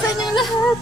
sa inyong lahat.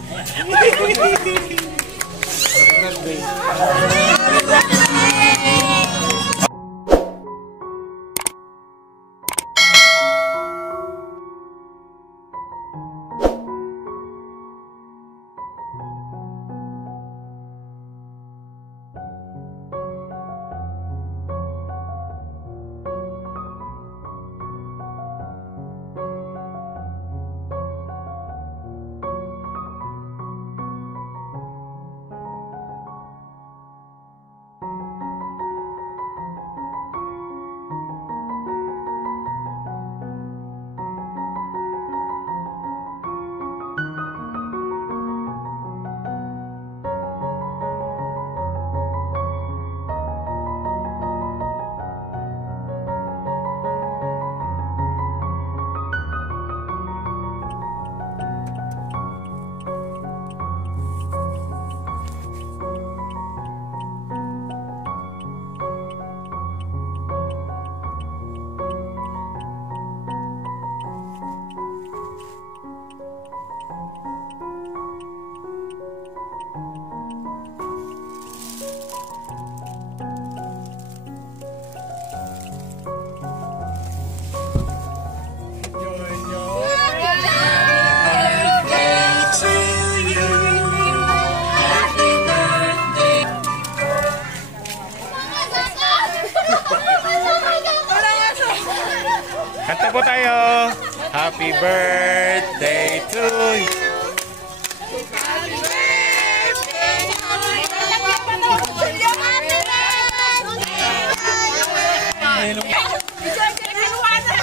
Kanta po tayo. Happy birthday to you.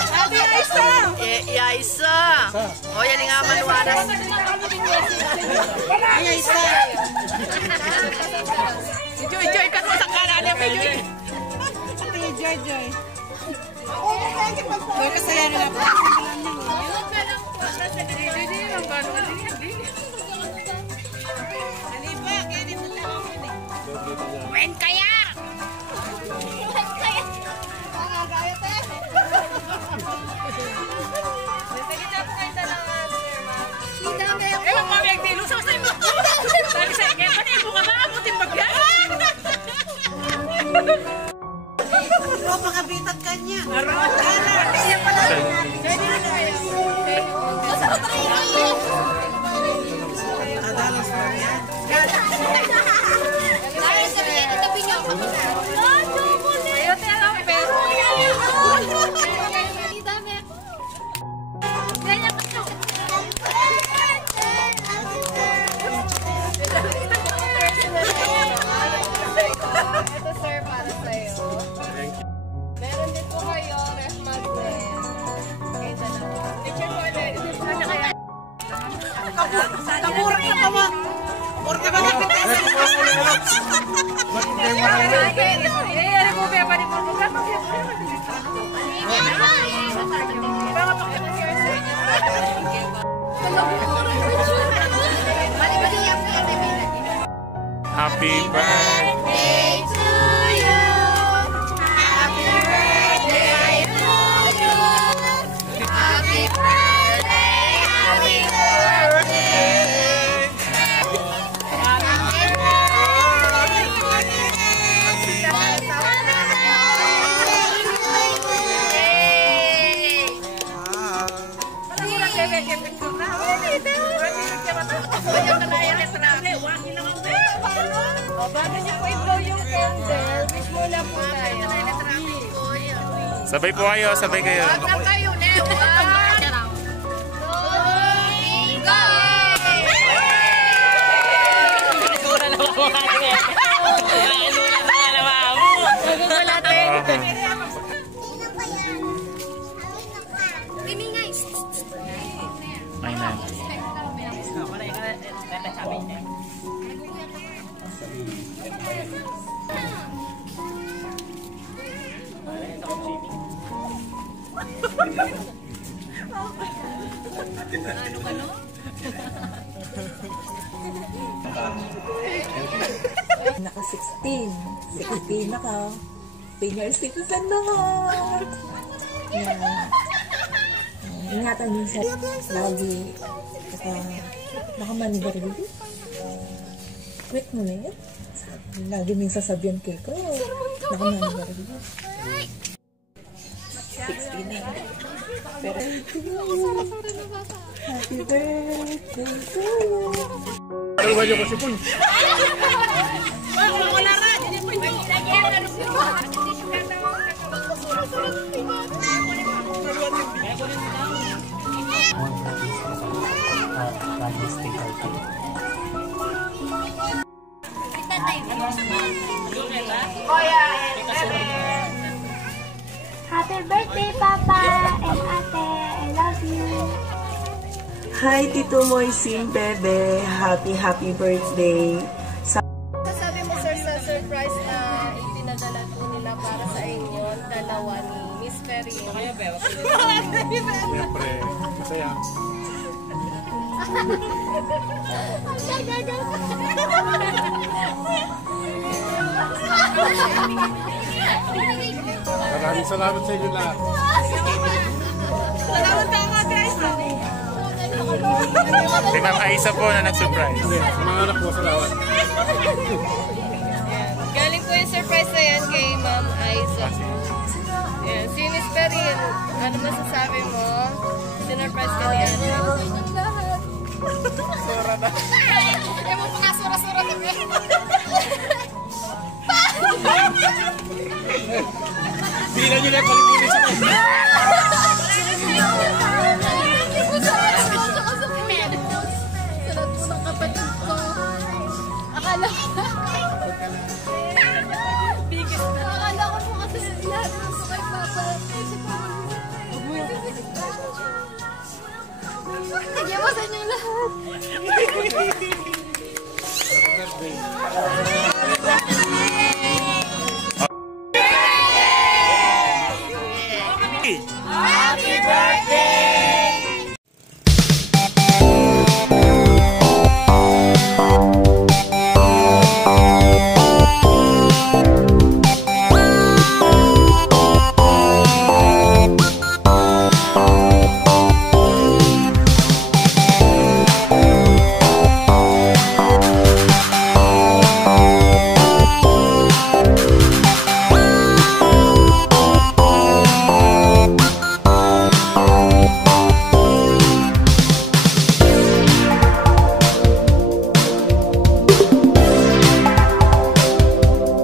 Happy birthday Isa. O, yan nga manuwanas. Isa. Si Joy, Joy, kan mo sa kanan niya, may Joy. Joy, Joy. Joy, kasaya nila po. Wen kaya! Ewan mo, may agdilo sa usay mo. Sabi sa ikin, pati mo ka maabutin magyan. Oo, pakabitat ka niya. Araw. Kaya pala. Kaya nila kayo. Masa ko tayo kayo. Adalas mo yan. Kaya sabihin, itabi niyo. Ayaw tayo lang, pero. Ito sir, para sa'yo. Meron din po kayo, ref magnet. Okay, dalawa. Picture mo ulit. Ano kaya? Kamura ka pa mo. Kamura ka ba napitin? Ano mo ba? Pwede mo ba? Happy birthday to you. Happy birthday to you. Happy birthday, happy birthday. Bago niya po i-blow yung candle, wish mo lang po tayo. Sabay po kayo, sabay kayo. Wag kayo, Newa! Go! Sigura na ako kaya. Sigura na naman mo. Ay na. Naka 16. 16 na ka. Senior citizen na ka. Yan. ingatan din siya lagi. Saka, nakamanigarilyo. Quit mo na yan. Lagi minsan sabihan ko, nakamanigarilyo. 16 na yun. Pero, happy birthday to you. Dalawa niyo kasi po. Wala ra, hindi po yung Happy birthday, Papa and Ate. I love you. Hi, Tito Moisin, Bebe. Happy birthday. Sabi mo sir sa surprise na ipinadala po nila para sa inyo, dalawa ni Miss Perry. Siyempre, masaya. Maraming salamat sa inyo lahat. Salamat tama, guys. Si Ma'am Aisa po na nag-surprise. Sa mga anak ko, salamat. Galing po yung surprise na yan kay Ma'am Aiza. Ayan. Si Miss Perry, ano masasabi mo? Sinurprise ka ni Ana. Sura na. Ay mo pa sura-sura na ba? Bira nyo lang palipunin sa mga. Akala ko po kasi lahat ng gusto kay Papa. Kasi Bigyan mo sa inyo lahat.